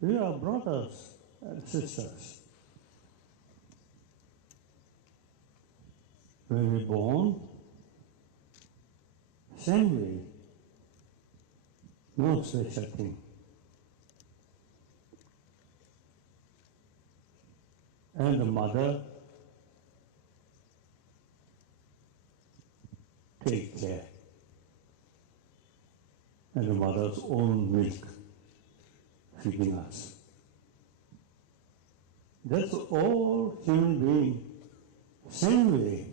We are brothers and sisters. When we born, same way, no special thing. And the mother take care. And the mother's own milk feeding us. That's all human being, same way.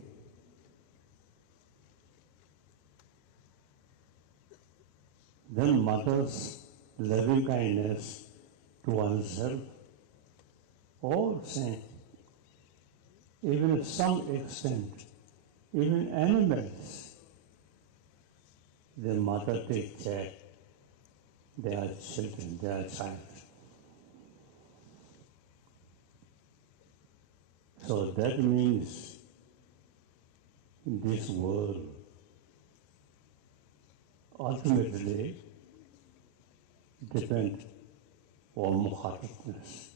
Then mother's loving kindness to oneself, all same. Even to some extent, even animals, their mother takes care, their children, their child. So that means in this world, ultimately depend on mukhafifness.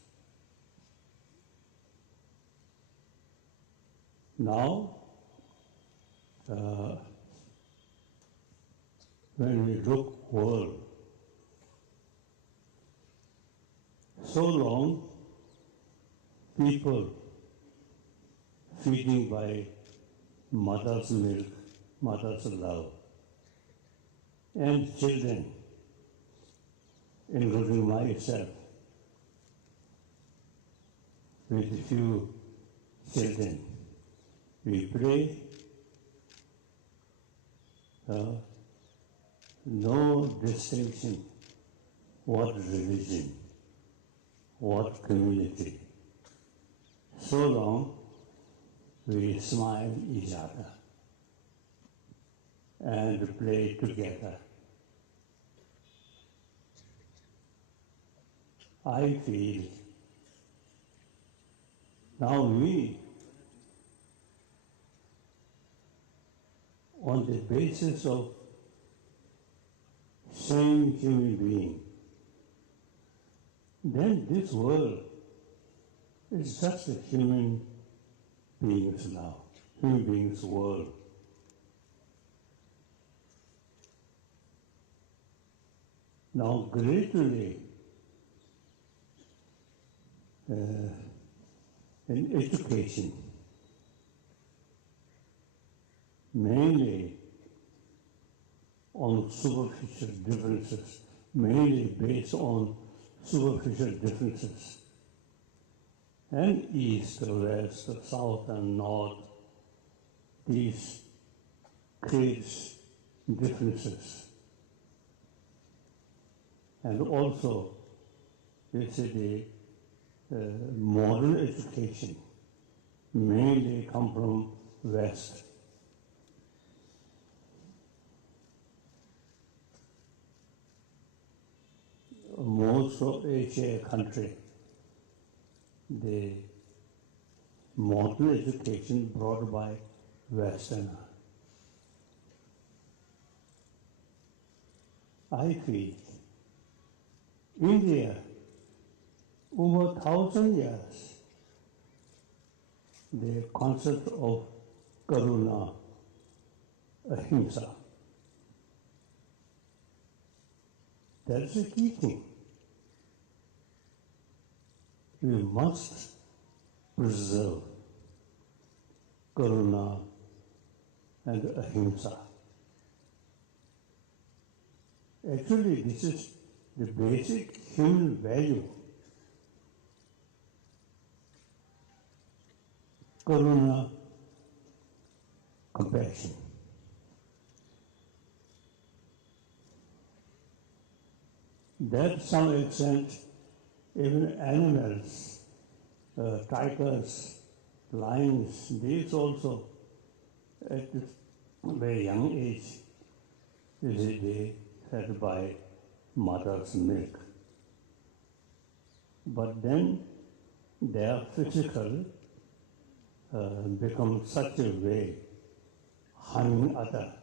Now, when we look world, so long people feeding by mother's milk, mother's love, and children, including myself, with few children, we pray, no distinction, what religion, what community. So long we smile each other and play together. I feel now we, on the basis of same human being, then this world is just a human beings now, human beings world. Now gradually, in education, mainly on superficial differences, mainly based on superficial differences, and east, west, south and north, these creates differences. And also, you see the modern education mainly come from West. Most of Asia country, the modern education brought by Westerner. I feel India, over 1,000 years, the concept of karuna, ahimsa, that's a key thing. We must preserve karuna and ahimsa. Actually, this is the basic human value. Karuna, compassion. That to some extent, even animals, tigers, lions, these also, at a very young age, they fed by mother's milk. But then their physical becomes such a way, harming other.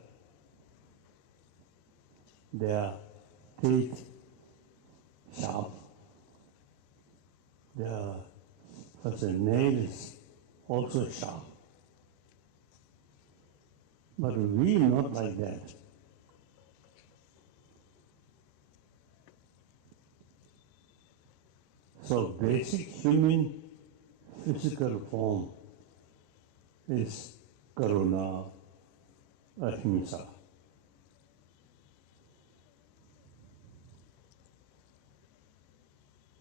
Their teeth sharp, the nails also sharp. But we not like that. So basic human physical form is karuna, ahimsa.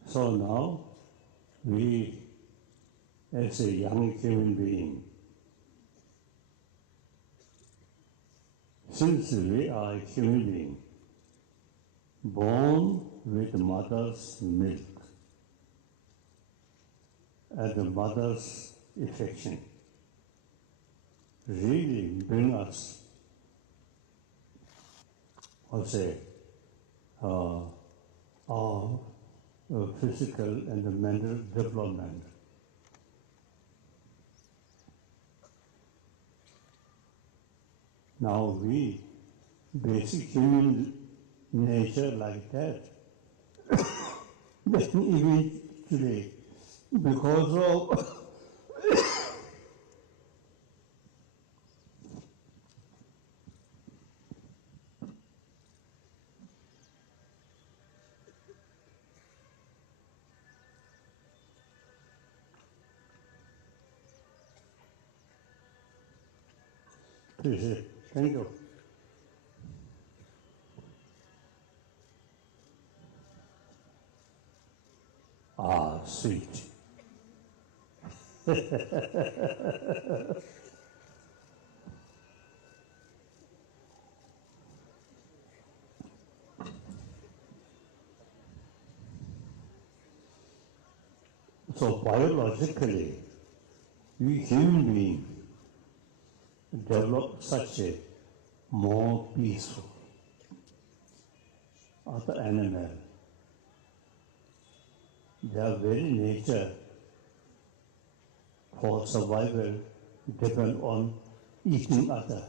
So now we, as a young human being, since we are a human being, born with mother's milk and the mother's affection, really bring us, I'll say, our physical and the mental development. Now we, basic human nature like that, then even today, because of thank you. Ah, sweet. So biologically, we human beings develop such a more peaceful. Other animal, their very nature for survival depend on eating other.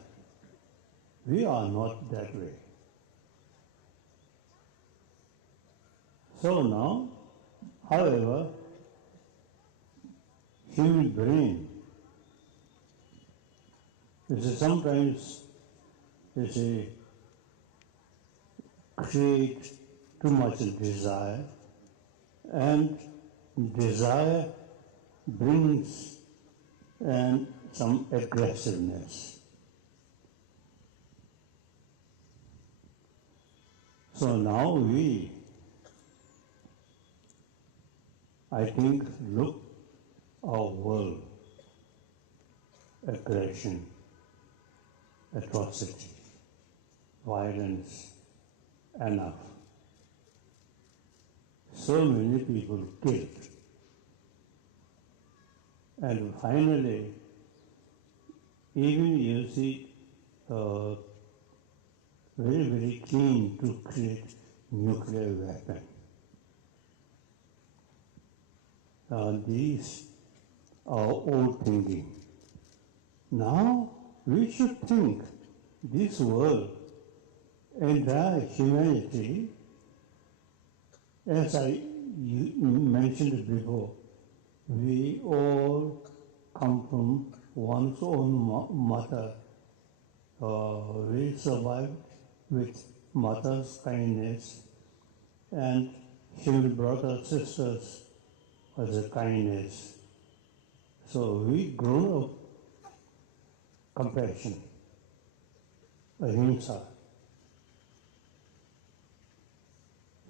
We are not that way. So now, however, human brain is sometimes create too much desire, and desire brings and some aggressiveness. So now we, I think, look our world, aggression, atrocity, violence, enough. So many people killed. And finally, even you see very, very keen to create nuclear weapon. These are old thinking. Now we should think this world, entire humanity, as I mentioned before, we all come from one's own mother. We survived with mother's kindness, and human brothers, sisters was a kindness. So we grown up compassion, ahimsa.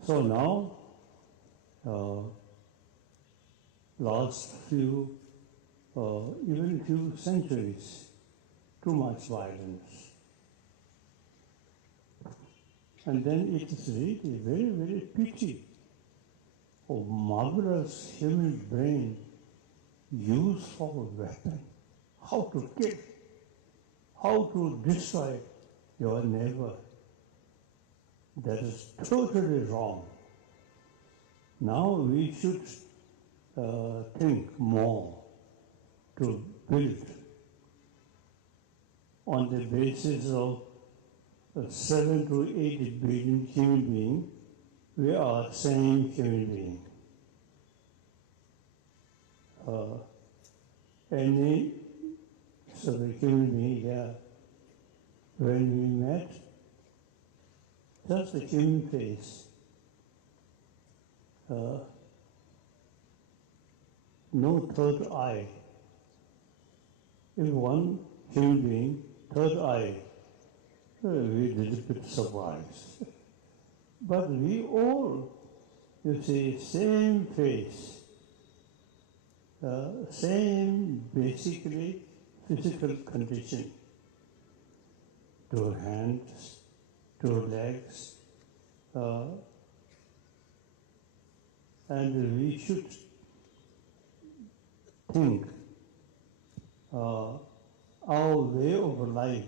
So now, last few, even few centuries, too much violence. And then it is really very, very pity of marvelous human brain used for a weapon. How to kill, how to destroy your neighbor. That is totally wrong. Now we should think more to build on the basis of 7 to 8 billion human beings. We are same human being. uh, any sort of human being here, when we met, just a human face, no third eye. If one human being, third eye, we little bit surprised. But we all, you see, same face, same basically physical condition, 2 hands, 2 legs, and we should think our way of life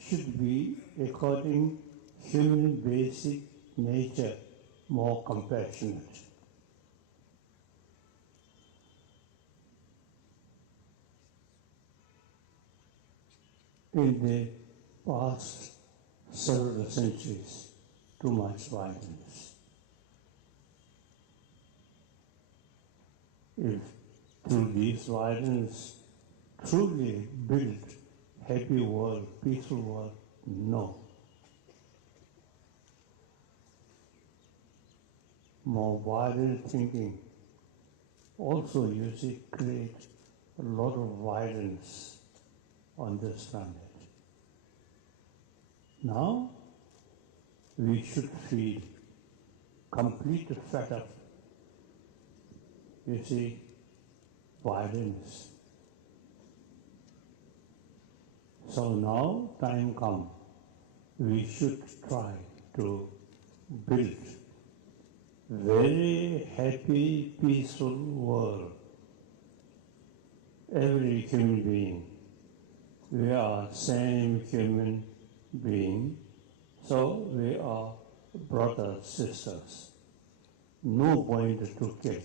should be according human basic nature, more compassionate. In the past several centuries, too much violence. If through this violence truly build happy world, peaceful world, no. More violent thinking also, you see, create a lot of violence on this planet. Now, we should feel complete fed up. You see, violence. So now, time come, we should try to build very happy, peaceful world. Every human being, we are same human being, so we are brothers, sisters. No point to kill.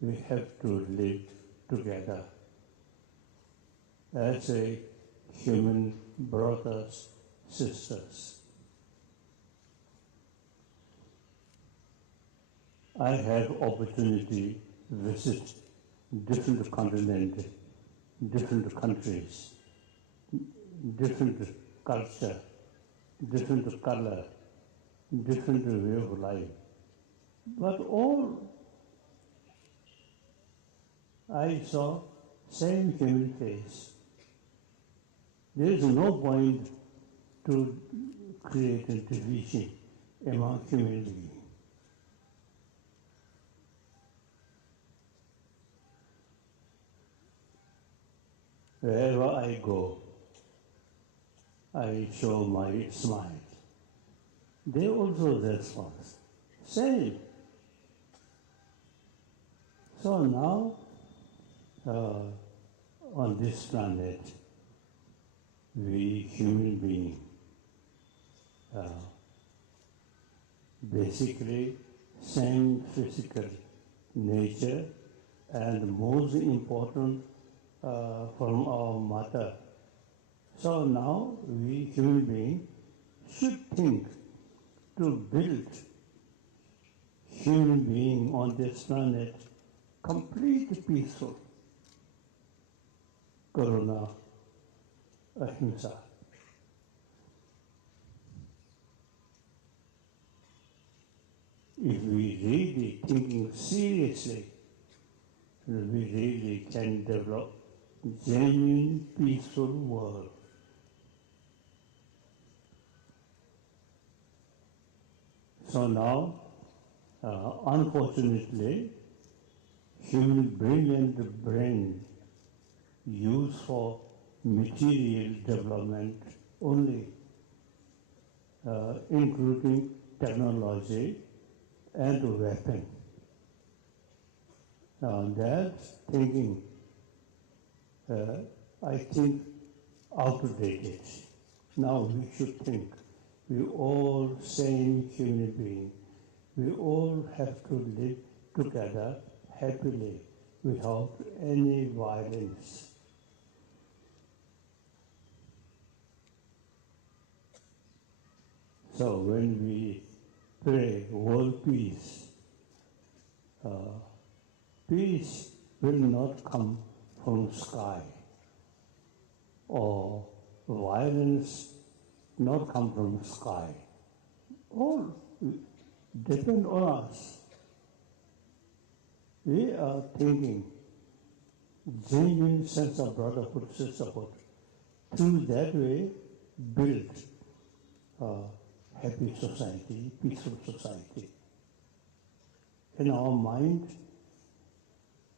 We have to live together as a human brothers, sisters. I have opportunity to visit different continents, different countries, different culture, different color, different way of life. But all I saw same human face. There is no point to create a division among human beings. Wherever I go, I show my smile. They also respond. Same. So now, on this planet, we human beings, basically same physical nature, and most important from our mother. So now we human beings should think to build human being on this planet complete peaceful. Karuna, ahimsa. If we really thinking seriously, we really can develop genuine peaceful world. So now, unfortunately, human brilliant brain used for material development only, including technology and weapon. Now that thinking, I think, outdated. Now we should think, we all same human being. We all have to live together happily without any violence. So when we pray world peace, Peace will not come from sky, or violence not come from sky. All depend on us. We are thinking genuine sense of brotherhood, sisterhood. Through that way, build a happy society, peaceful society. In our mind,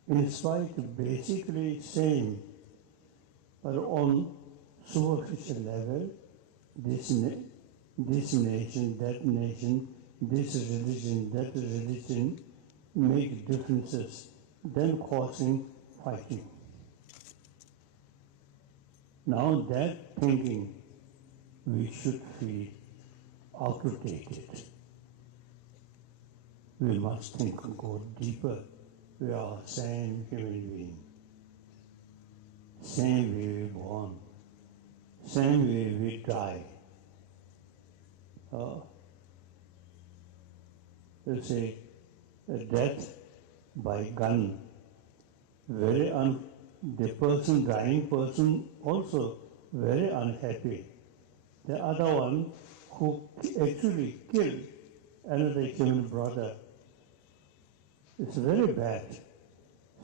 in spite basically same, but on superficial level, this nation, that nation, this religion, that religion, make differences, then causing fighting. Now that thinking we should feel outdated. We must think, go deeper. We are same human being, same way we born, same way we die. You say, death by gun, the person, dying person also very unhappy. The other one who actually killed another human brother, it's very bad.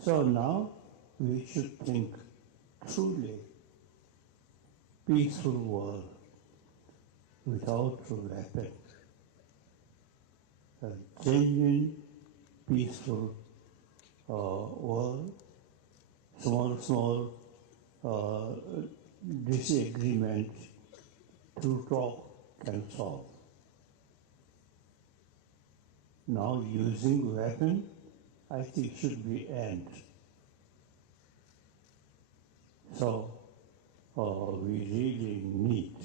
So now we should think truly peaceful world without weapon. A genuine, peaceful world, small disagreement through talk can solve. Now using weapon, I think should be end. So we really need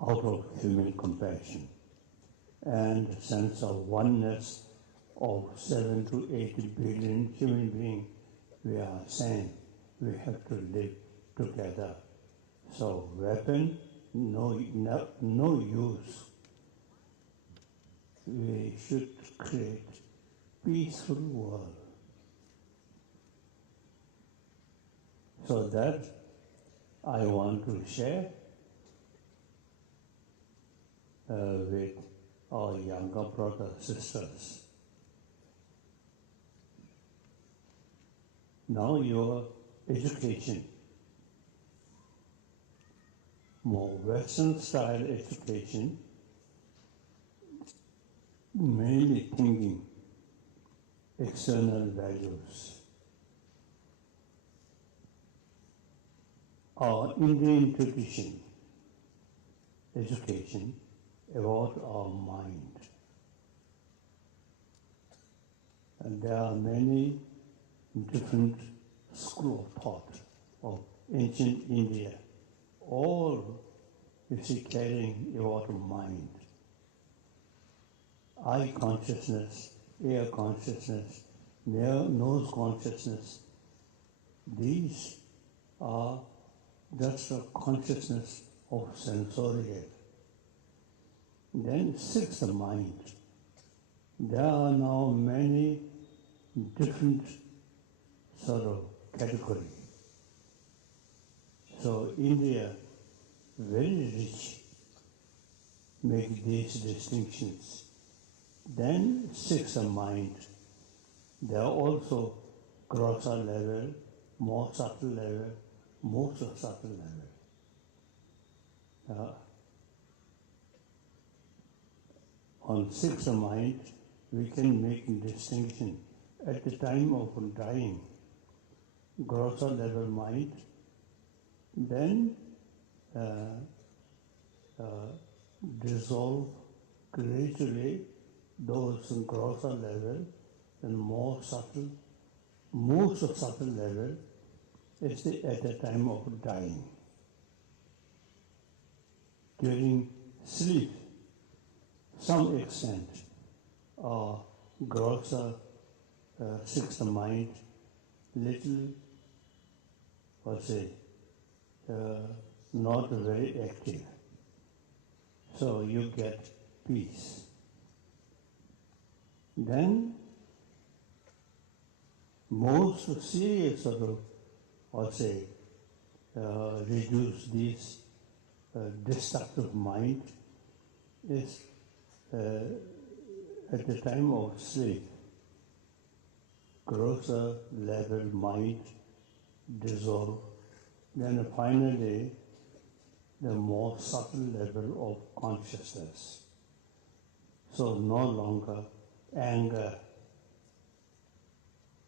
out of human compassion and a sense of oneness of 7 to 8 billion human beings. We are same. We have to live together. So weapon, no use. We should create peaceful world. So that I want to share with our younger brothers, sisters. Now your education, more Western style education, mainly thinking external values. Our Indian tradition, education, about our mind. And there are many different schools of thought of ancient India, all you see carrying about mind. Eye consciousness, ear consciousness, nose consciousness. These are just a consciousness of sensorial. Then sixth mind. There are now many different sort of categories. So India, very rich, make these distinctions. Then sixth mind. There are also grosser level, more subtle level, most subtle level. On sixth mind, we can make a distinction at the time of dying, grosser level mind, then dissolve gradually those grosser level and more subtle, most subtle level is at the time of dying. During sleep, some extent, grosser sixth mind, little, not very active. So you get peace. Then most serious sort of, or say, reduce these destructive mind is at the time of sleep. Grosser level mind dissolve, then finally the more subtle level of consciousness. So no longer anger,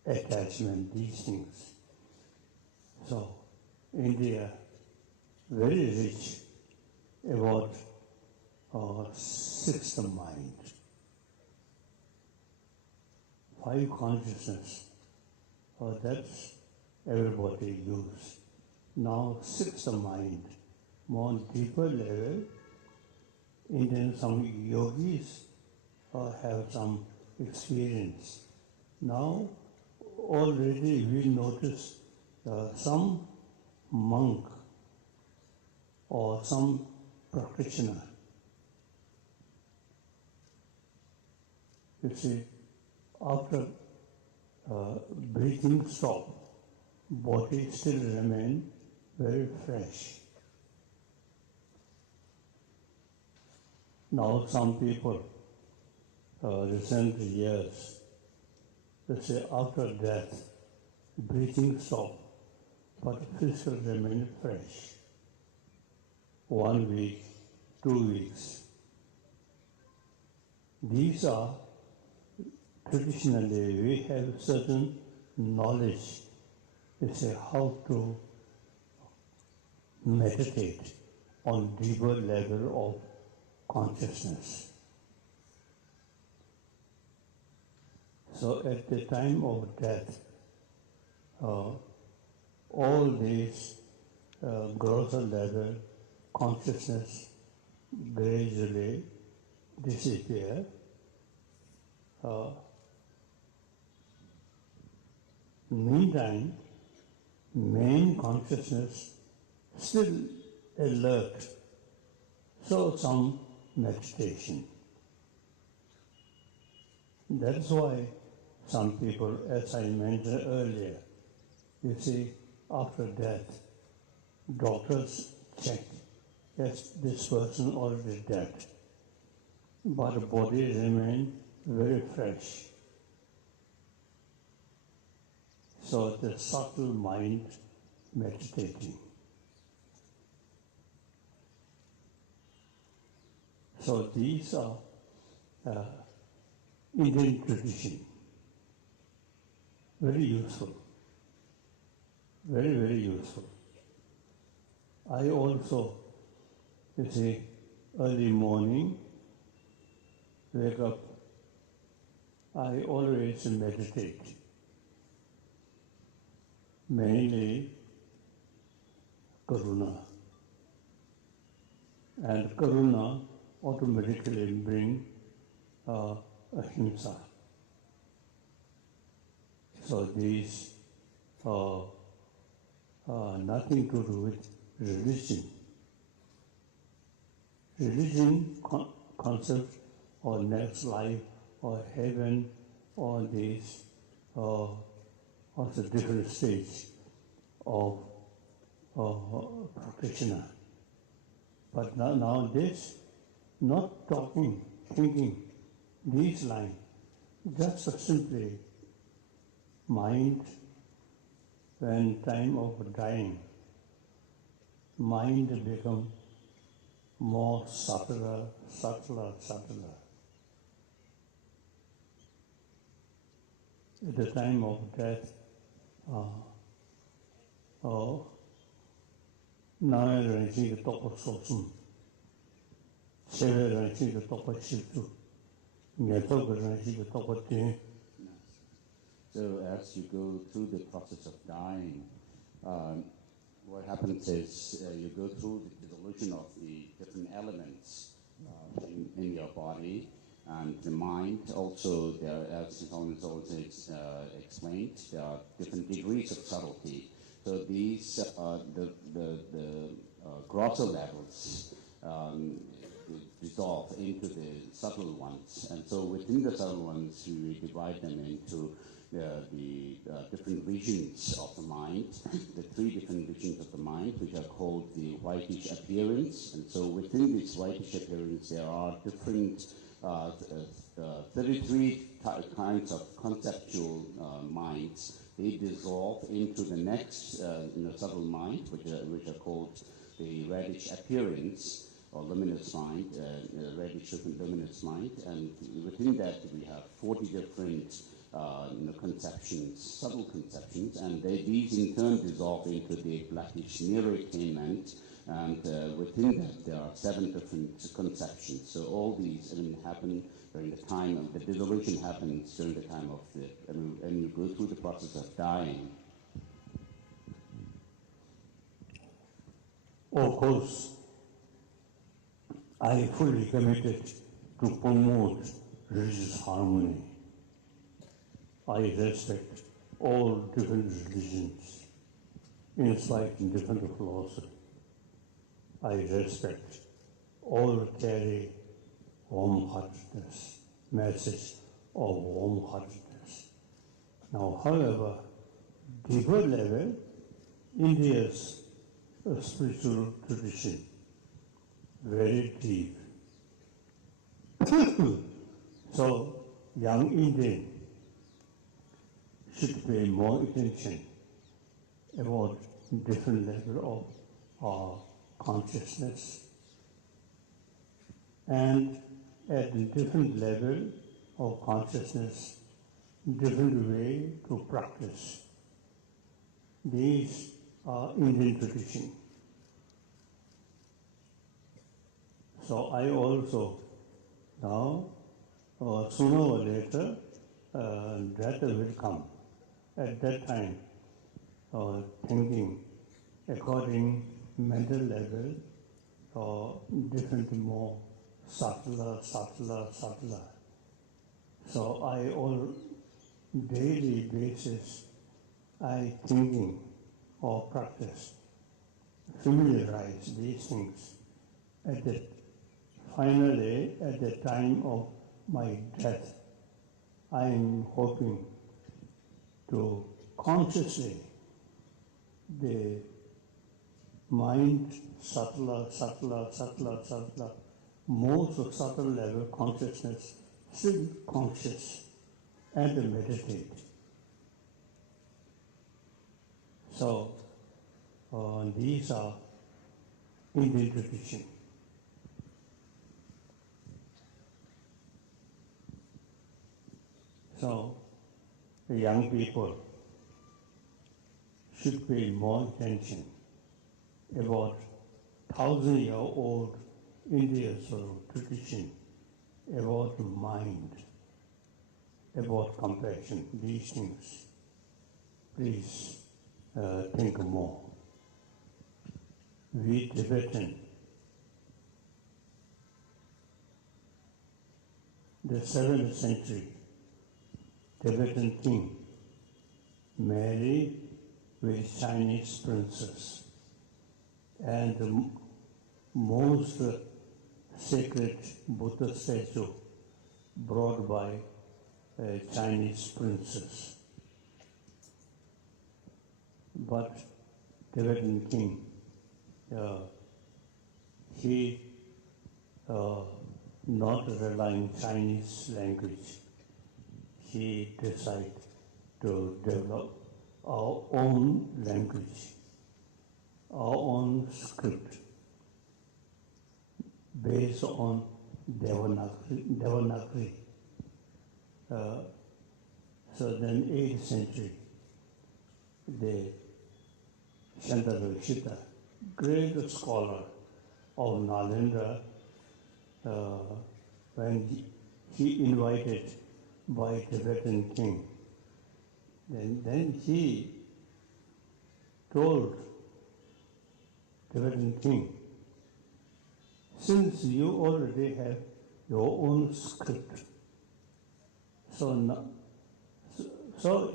attachment, these things. So India, very rich about sixth mind, five consciousness, that's everybody use. Now sixth mind, more deeper level, Indian some yogis have some experience. Now already we notice some monk or some practitioner. You see, after breathing stop, body still remain very fresh. Now some people, recent years, they say after death, breathing stop, but physical remain fresh. 1 week, 2 weeks. These are traditionally we have certain knowledge. They say how to meditate on deeper level of consciousness. So at the time of death, all these grosser level consciousness gradually disappear. Meantime, main consciousness still alert. So some meditation. That's why some people, as I mentioned earlier, you see, after death, doctors check, yes, this person already dead, but the body remains very fresh. So the subtle mind meditating. So these are Indian tradition. Very useful. Very, very useful. I also, you see, early morning, wake up, I always meditate. Mainly Karuna. And Karuna automatically bring ahimsa. So these nothing to do with religion. Religion concept or next life or heaven or these also different stage of practitioner. But now this, not talking, thinking, these lines, just simply mind when time of dying, mind become more subtler. At the time of death, nāya rāñcī ka tōpa sōsum, sewe rāñcī ka tōpa shiltu, ngātō ka rāñcī ka tōpa tēn. So as you go through the process of dying, what happens is you go through the dissolution of the different elements in your body and the mind. Also, there, as Solomon also explained, there are different degrees of subtlety. So these are the grosser levels dissolve into the subtle ones. And so within the subtle ones, we divide them into the different regions of the mind, the three different regions of the mind, which are called the whitish appearance. And so within this whitish appearance, there are different 33 kinds of conceptual minds. They dissolve into the next subtle mind, which are called the reddish appearance, or luminous mind, reddish luminous mind. And within that, we have 40 different conceptions, subtle conceptions, and these in turn dissolve into the blackish near attainment. And within that, there are 7 different conceptions. So all these happen during the time of the dissolution happens during the time of when you go through the process of dying. Of course, I fully committed to promote religious harmony. I respect all different religions, insight in different philosophy. I respect all carry warm-heartedness, message of warm-heartedness. Now, however, deeper level, India's spiritual tradition, very deep. So, young Indian should pay more attention about different level of consciousness, and at a different level of consciousness, different way to practice. These are Indian tradition. So I also now, sooner or later, that will come. At that time, thinking according mental level, or different more subtler. So I on daily basis, I thinking or practice, familiarize these things. Finally, at the time of my death, I am hoping to consciously the mind subtler, most subtle level consciousness, still conscious and meditate. So these are Indian tradition. So the young people should pay more attention about 1,000-year-old India's tradition, about mind, about compassion, these things. Please think more. We Tibetan, the 7th century Tibetan king married with Chinese princess, and the most sacred Buddha statue brought by a Chinese princess. But Tibetan king, he not relying Chinese language, he decided to develop our own language, our own script, based on Devanagari. So then 8th century, the Shantarakshita, great scholar of Nalanda, when he invited by Tibetan king, then he told Tibetan king, since you already have your own script, so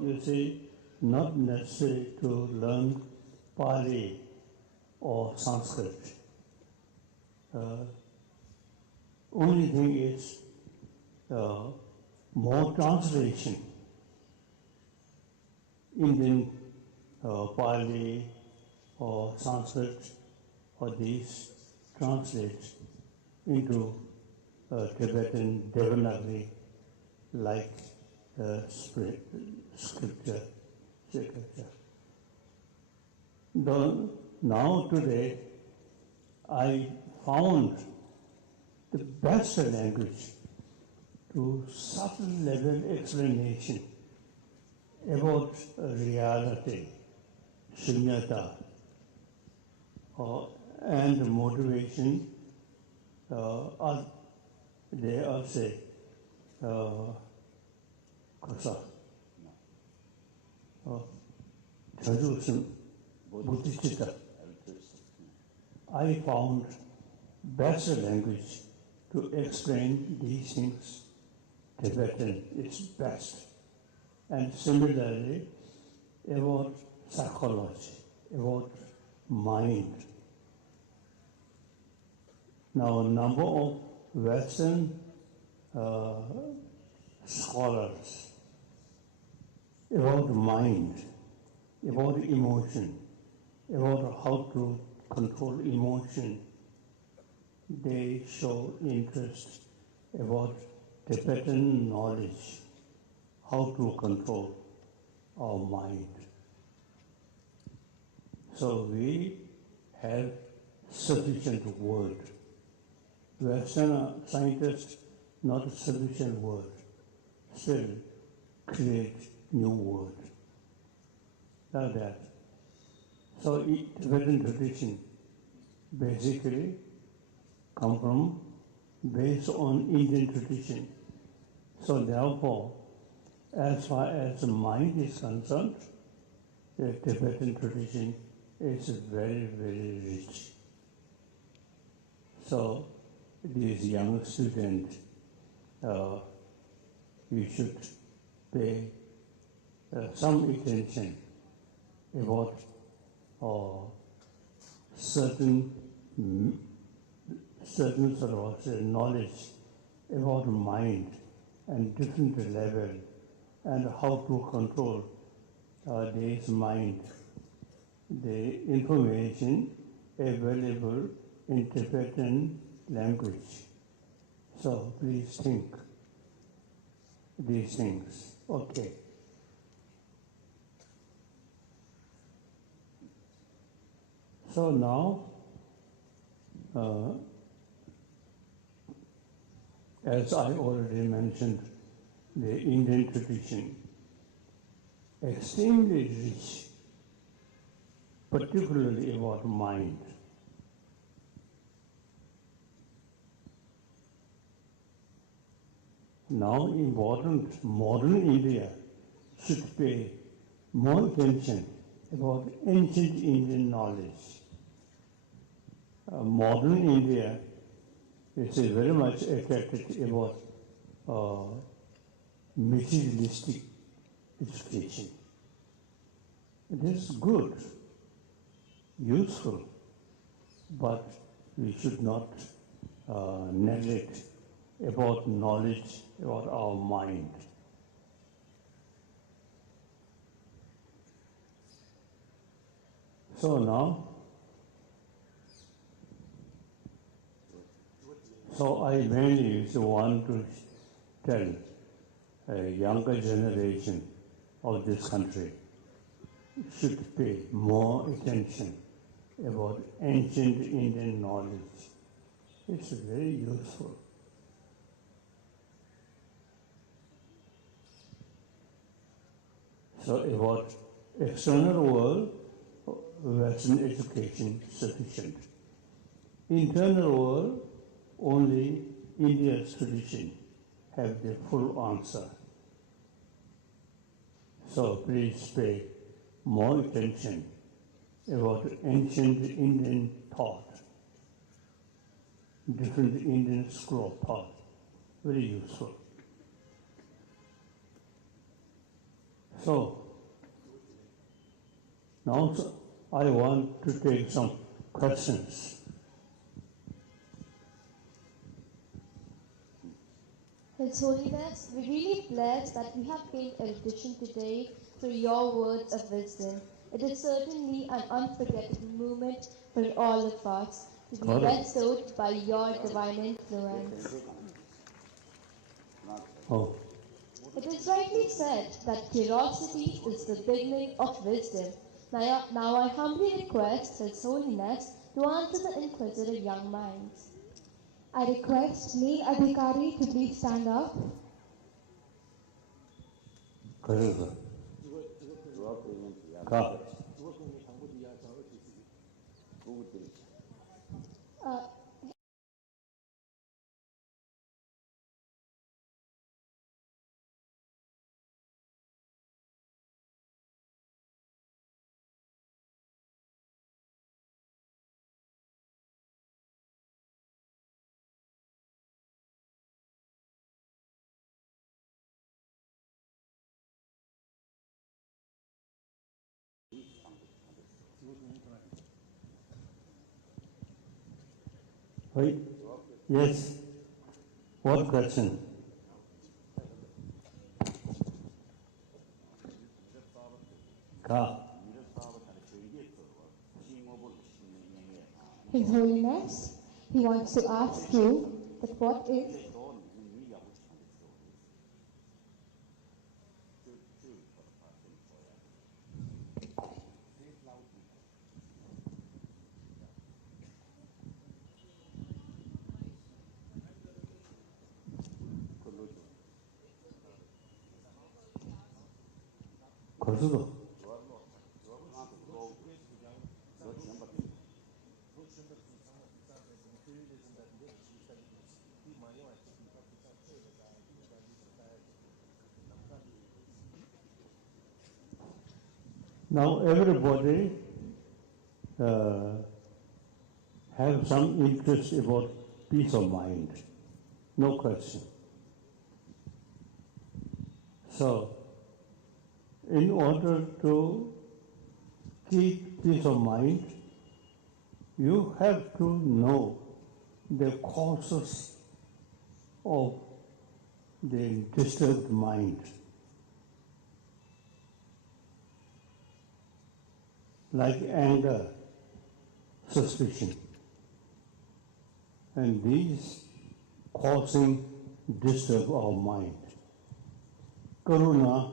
you see, not necessary to learn Pali or Sanskrit. Only thing is more translation. Indian Pali or Sanskrit or these translate into Tibetan Devanagari like scripture. Now today I found the best language to subtle level explanation about reality, shunyata, and motivation. They all say, kasa, chajusun, buddhicitta. I found better language to explain these things. Tibetan is best. And similarly, about psychology, about mind. Now, a number of Western scholars about mind, about emotion, about how to control emotion, they show interest about Tibetan knowledge, how to control our mind. So we have sufficient word. Western scientists, not a sufficient word. Still create new word. Like that. So Tibetan tradition basically come from based on Indian tradition. So therefore, as far as the mind is concerned, the Tibetan tradition is very, very rich. So these young students, you should pay some attention about certain sort of knowledge about mind and different level and how to control this mind. The information available in Tibetan language. So please think these things. Okay. So now, as I already mentioned, the Indian tradition, extremely rich, particularly about mind. Now important, modern India should pay more attention about ancient Indian knowledge. Modern India is very much attracted about materialistic education. It is good, useful, but we should not neglect about knowledge, about our mind. So now, I mainly want to tell a younger generation of this country should pay more attention about ancient Indian knowledge. It's very useful. So about external world, Western education sufficient. Internal world, only India's tradition have the full answer. So please pay more attention about ancient Indian thought, different Indian school of thought, very useful. So now I want to take some questions. His Holiness, we're really blessed that we have gained erudition today through your words of wisdom. It is certainly an unforgettable moment for all of us to be bestowed by your divine influence. Oh, It is rightly said that curiosity is the beginning of wisdom. Now I humbly request His Holiness to answer the inquisitive young minds. I request Neil Adhikari to please stand up. Gurugram. Ka. Wait. Yes. What question? Ka. His Holiness, he wants to ask you that what is Gurugram. Now everybody have some interest about peace of mind, no question. So, in order to keep peace of mind, you have to know the causes of the disturbed mind. Like anger, suspicion. And these causing disturb our mind. Karuna,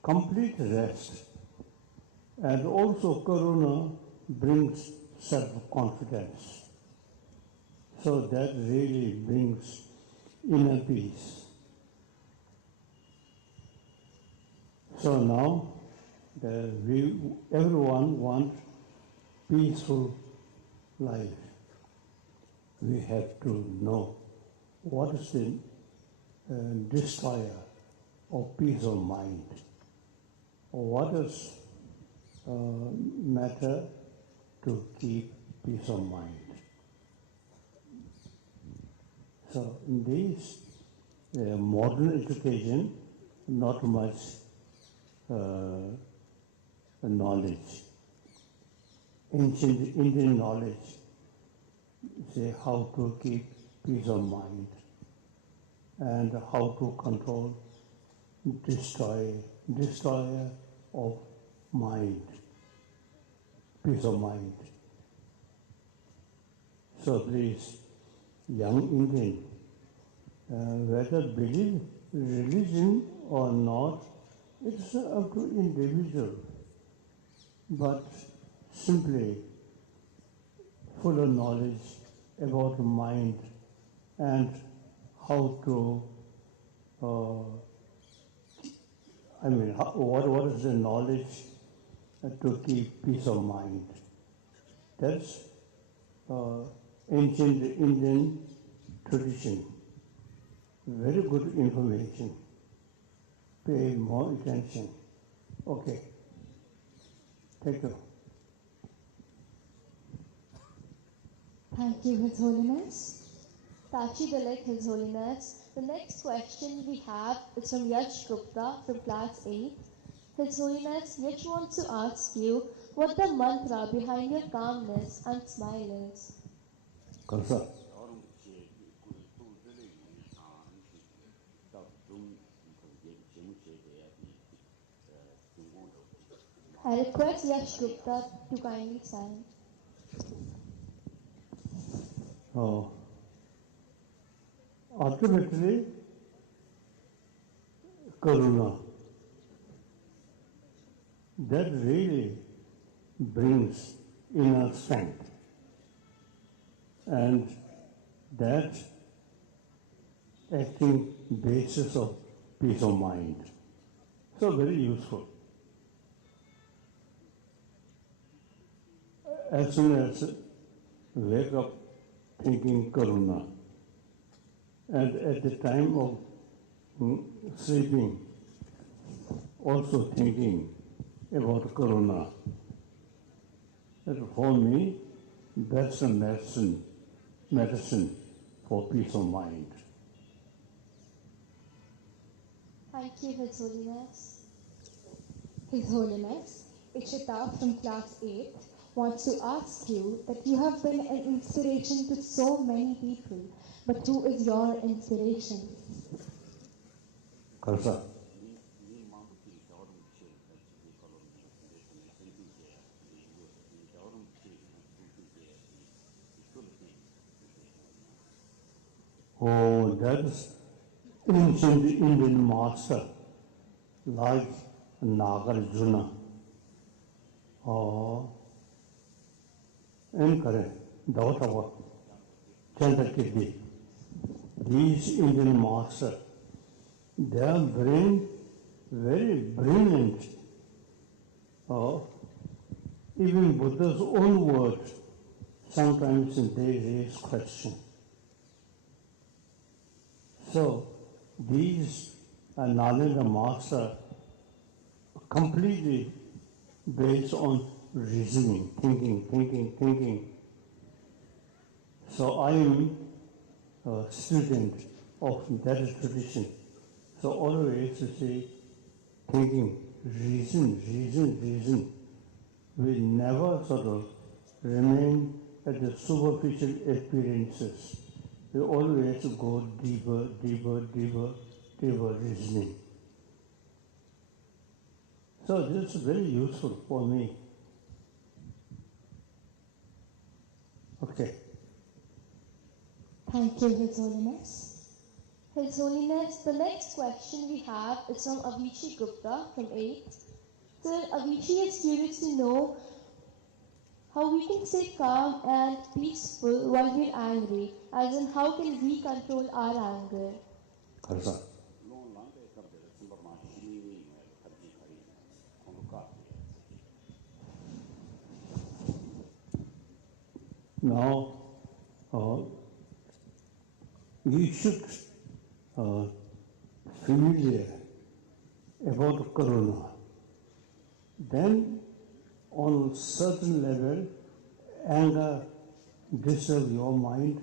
complete rest. And also Karuna brings self-confidence. So that really brings inner peace. So now everyone wants peaceful life. We have to know what is the destroyer of peace of mind. What is matter to keep peace of mind. So in this modern education, not much knowledge. Ancient Indian knowledge say how to keep peace of mind and how to control destroyer of mind, peace of mind. So please, young Indian, whether believe religion or not, it's up to individual. But simply full of knowledge about the mind and how to, what is the knowledge to keep peace of mind. That's ancient Indian tradition. Very good information. Pay more attention. Okay. Thank you. Thank you, His Holiness. Tachi Dalek, His Holiness. The next question we have is from Yash Gupta from Class 8. His Holiness, Yash wants to ask you what the mantra behind your calmness and smile is. Kalsa. I request Yash Gupta to kindly sign. Ultimately, Karuna, that really brings inner strength, and that acting basis of peace of mind. So very useful. As soon as wake up thinking Karuna, and at the time of sleeping also thinking about Karuna. That for me, that's a medicine for peace of mind. Thank you, His Holiness. His Holiness, Ishita from Class 8 wants to ask you that you have been an inspiration to so many people, but who is your inspiration? Kalsa. Oh, that's ancient Indian master, like Nagarjuna. Oh, incorrect. Dautava, Chandrakirti. These Indian masters, they are very brilliant. Oh, even Buddha's own words, sometimes they raise questions. So, these Nalanda masters completely based on reasoning, thinking. So I am a student of that tradition. So always you say thinking, reason. We never sort of remain at the superficial appearances. We always go deeper reasoning. So this is very useful for me. Okay. Thank you, His Holiness. His Holiness, the next question we have is from Avicii Gupta from 8th. Sir, Avicii is curious to know how we can stay calm and peaceful while we're angry, as in how can we control our anger? Kalsa. Now, you should familiar about Corona. Then, on certain level, anger disturb your mind,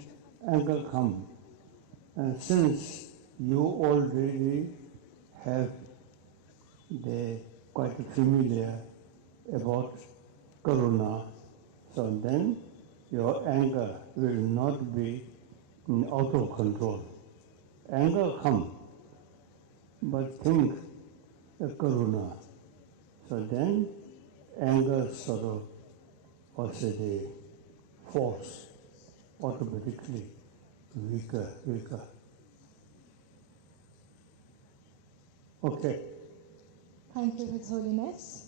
anger come. And since you already have the quite familiar about Corona, so then your anger will not be out of control. Anger come, but think Karuna. So then anger sort of, what's the force automatically weaker. Okay. Thank you, His Holiness.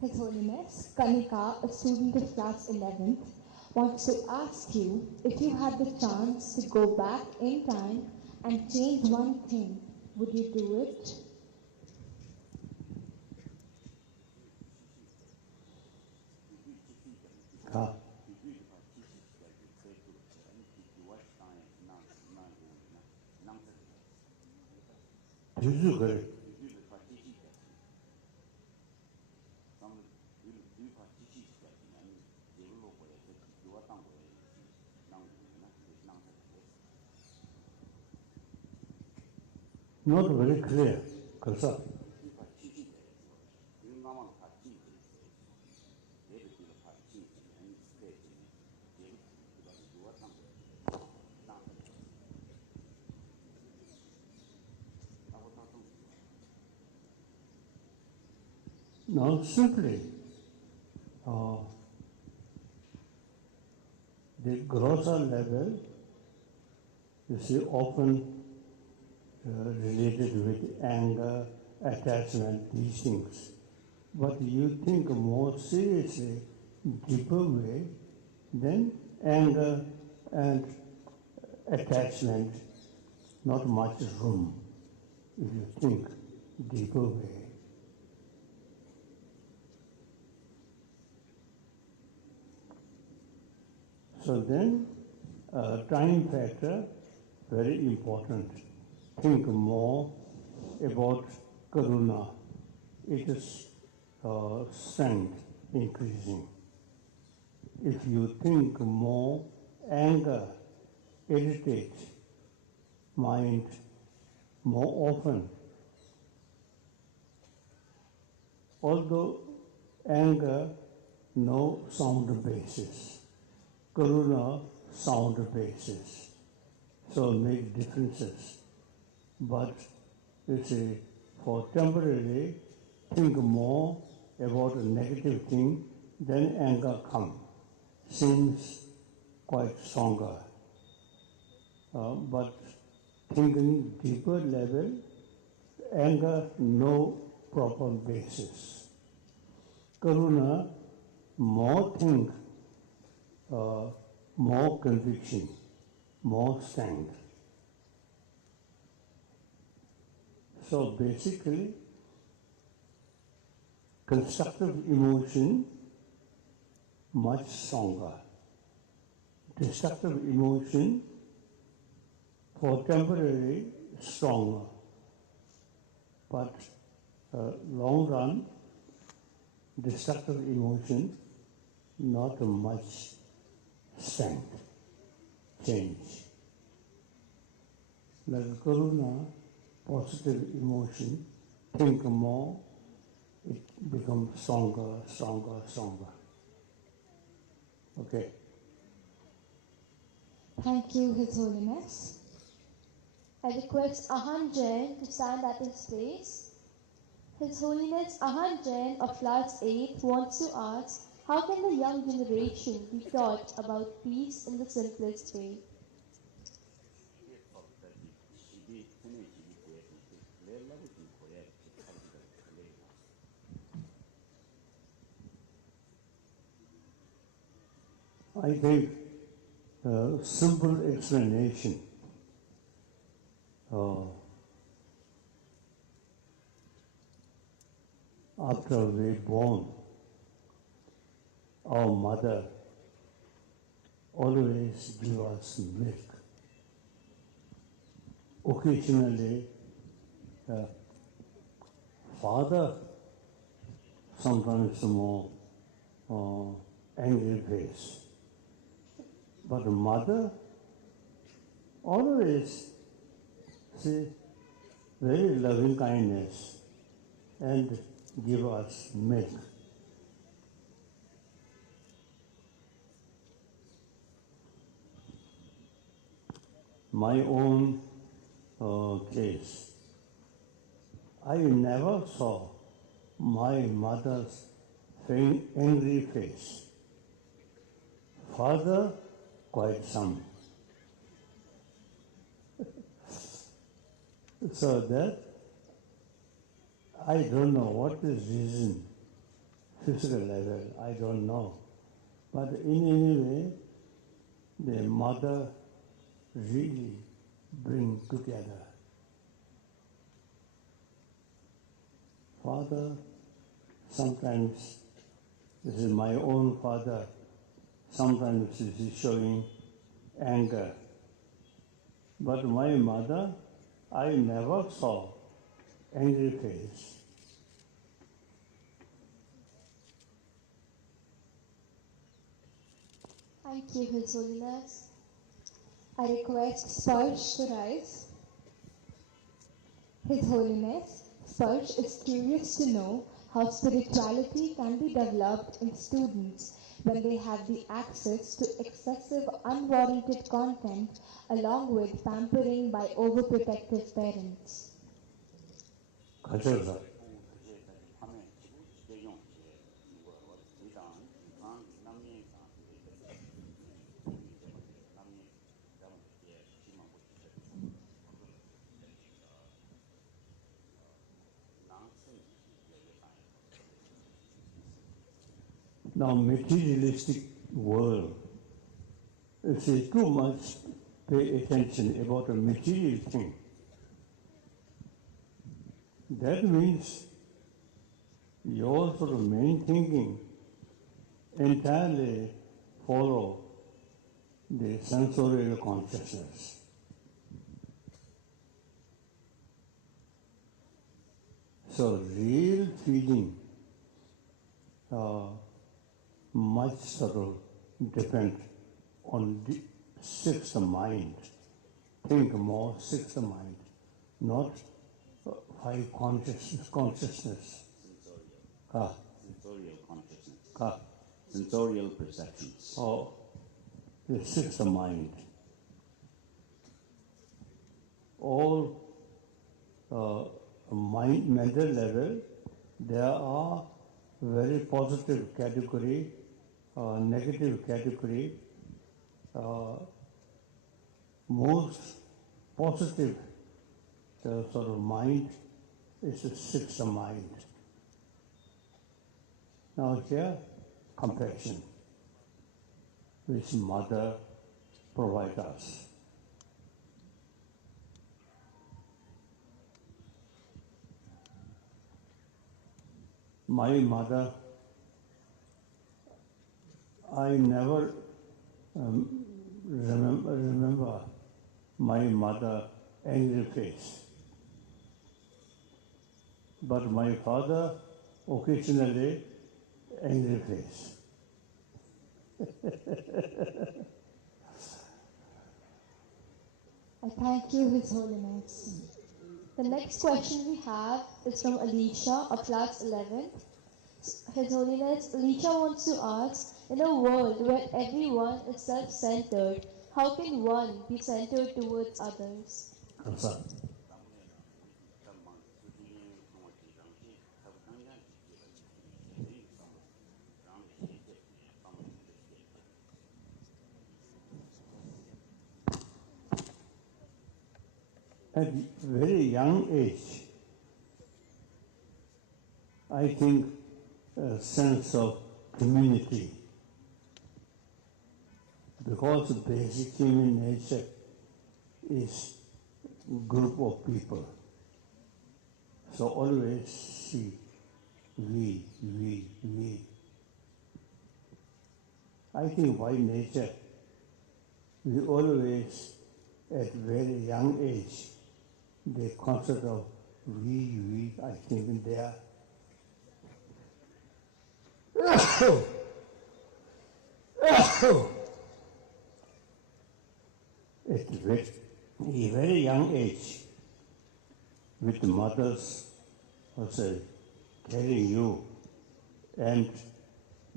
His Holiness, Kanika, a student of class 11th, wants to ask you if you had the chance to go back in time and change one thing, would you do it? Correct. Not very clear, Kalsa. Now simply, the grosser level, you see, often related with anger, attachment, these things. But you think more seriously, deeper way, then anger and attachment, not much room, if you think deeper way. So then, time factor, very important. Think more about karuna. It is strength increasing. If you think more anger, irritate mind more often. Although anger, no sound basis. Karuna, sound basis. So make differences. But you see, for temporary, think more about a negative thing, then anger comes. Seems quite stronger. But thinking deeper level, anger, no proper basis. Karuna, more think, more conviction, more strength. So basically, constructive emotion much stronger. Destructive emotion for temporary stronger. But long run, destructive emotion not much strength, change. Like karuna, positive emotion, think more, it becomes stronger, stronger, stronger. Okay. Thank you, His Holiness. I request Ahan Jain to stand at his place. His Holiness Ahan Jain of class 8 wants to ask, how can the young generation be taught about peace in the simplest way? I think simple explanation. After we born, our mother always give us milk. Occasionally, father sometimes more angry face, but mother always say very loving kindness and give us milk. My own case, I never saw my mother's angry face. Father, quite some. So that I don't know what is reason, physical level, I don't know. But in any way, the mother really bring together. Father, sometimes this is my own father, sometimes this is showing anger. But my mother, I never saw angry face. Thank you, His Holiness. I request Sparsh to rise. His Holiness, Sparsh is curious to know how spirituality can be developed in students when they have the access to excessive unwarranted content along with pampering by overprotective parents. Now, materialistic world, if you too much pay attention about a material thing, that means your sort of main thinking entirely follow the sensorial consciousness. So real feeling much sort of depend on the sixth mind. Think more sixth mind, not five consciousness. Sensorial consciousness. Ah, Sensorial perceptions. or the sixth mind. All mind, mental level, there are very positive category, negative category. Most positive sort of mind is the sixth mind. Now here, compassion, which mother provides us. My mother, I never remember my mother angry face. But my father occasionally angry face. I thank you, His Holiness. The next question we have is from Alicia of class 11. His Holiness, Alicia wants to ask, in a world where everyone is self-centered, how can one be centered towards others? Concern. At very young age, I think a sense of community, because the basic human nature is group of people. So always see we. I think by nature, we always, at very young age, the concept of we, I think in there. At a very young age, with mothers also carrying you and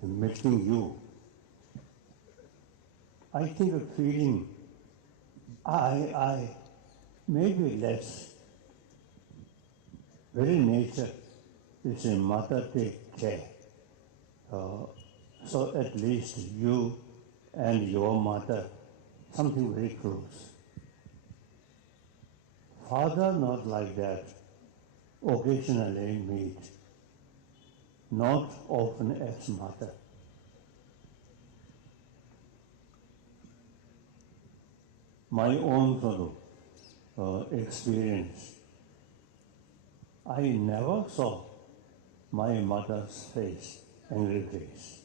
making you, I think a feeling, I, maybe less. Very nature is a mother take care. So at least you and your mother, something very close. Father not like that, occasionally meet, not often as mother. My own sort of experience, I never saw my mother's face, angry face.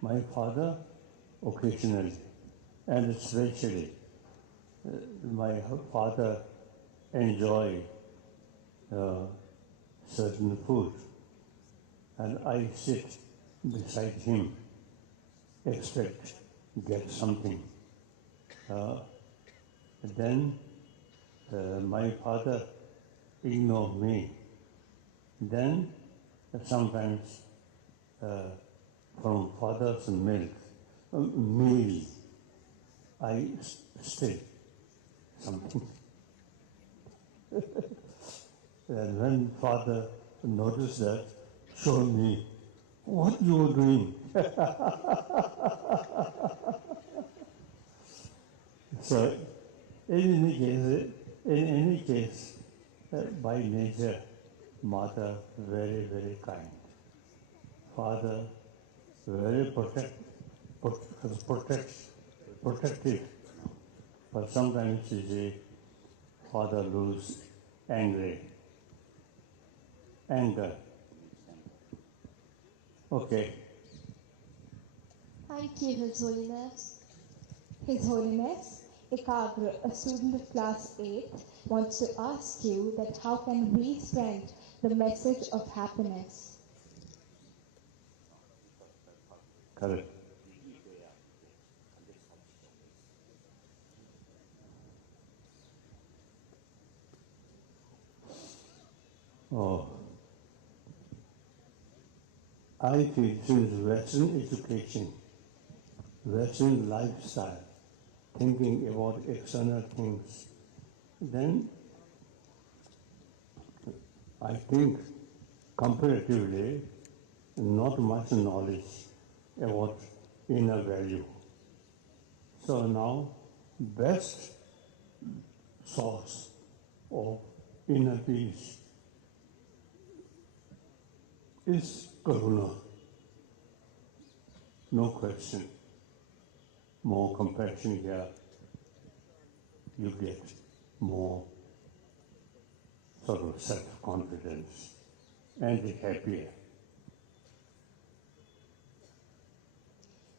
My father occasionally, and especially my father enjoy certain food, and I sit beside him, expect get something. Then my father ignore me. Then sometimes from father's meal, I steal something. And when father noticed that, showed me what you were doing. So in any case, by nature, mother very, very kind. father, very protective, but sometimes you see father lose anger. Okay. Thank you, His Holiness. His Holiness, Ekagra, a student of class 8, wants to ask you that how can we spread the message of happiness? Correct. Oh, I think since Western education, Western lifestyle, thinking about external things, then I think comparatively not much knowledge about inner value. So now best source of inner peace is karuna. No question. More compassion here, you get more sort of self-confidence and happier.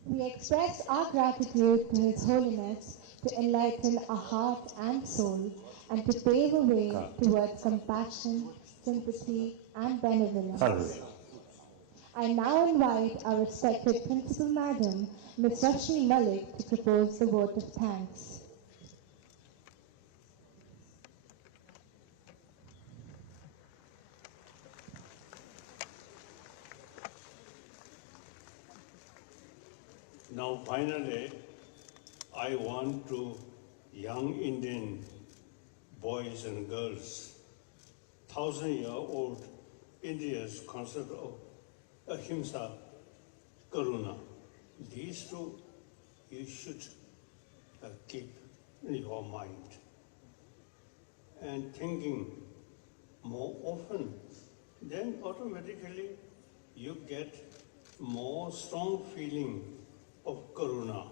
We express our gratitude to His Holiness to enlighten our heart and soul and to pave a way towards compassion, sympathy, and benevolence. Thoroughly. I now invite our respected Principal Madam, Ms. Rashmi Malik, to propose the vote of thanks. Now finally, I want to young Indian boys and girls, 1,000-year-old India's concept of ahimsa, karuna. These two you should keep in your mind. And thinking more often, then automatically you get more strong feeling of karuna.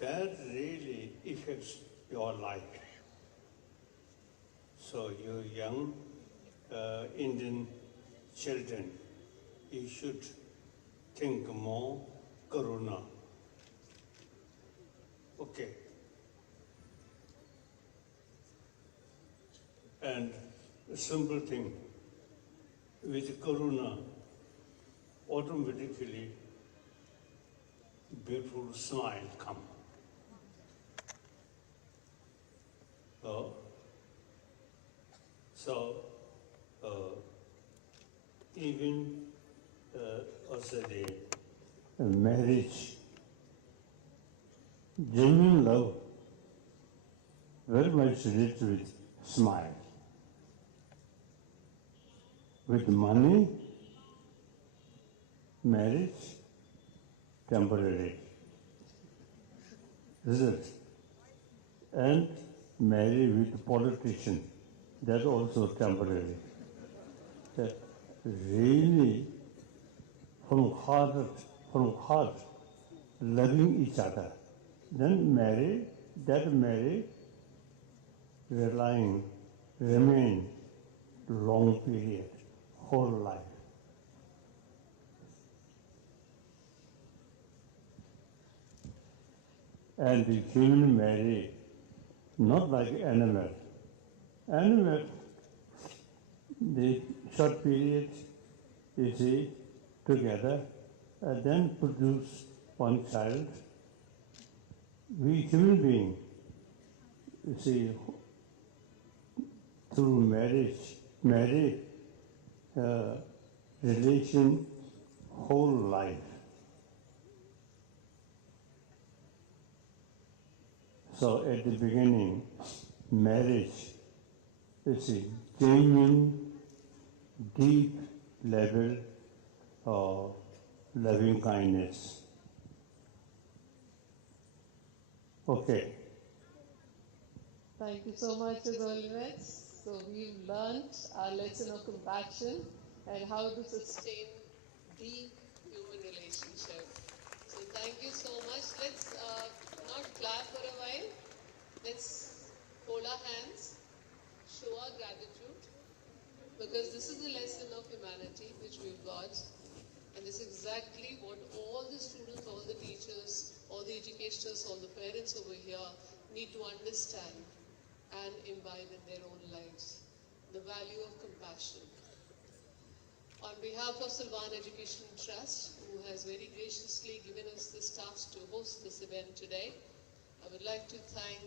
That really affects your life. So you young Indian children, you should think more karuna. Okay. And a simple thing, with karuna, automatically beautiful smile come. So even also the marriage, genuine love, very much related with smile. With money, marriage, temporary. Result. And marry with politician, that also temporary. That really from heart, loving each other. Then marry, remain long period, whole life. And the human marry, not like animal. Animal, the short period, you see, together, and then produce one child. We human being, you see, through marriage, relation, whole life. So at the beginning, marriage is a genuine, deep level of loving kindness. Okay. Thank you so much, His Holiness. So we've learned our lesson of compassion and how to sustain deep human relationship. So thank you so much. Let's not clap for a while. Let's hold our hands, show our gratitude, because this is the lesson of humanity which we've got. And this is exactly what all the students, all the teachers, all the educators, all the parents over here need to understand and imbibe in their own lives. The value of compassion. On behalf of Silvan Education Trust, who has very graciously given us this task to host this event today, I would like to thank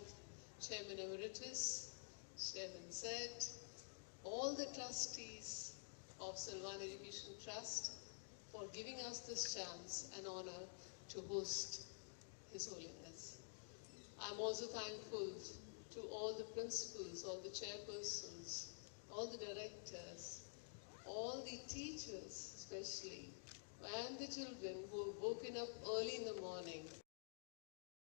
Chairman Emeritus, Chairman Zed, all the trustees of Silvan Education Trust for giving us this chance and honor to host His Holiness. I'm also thankful to all the principals, all the chairpersons, all the directors, all the teachers especially, and the children who have woken up early in the morning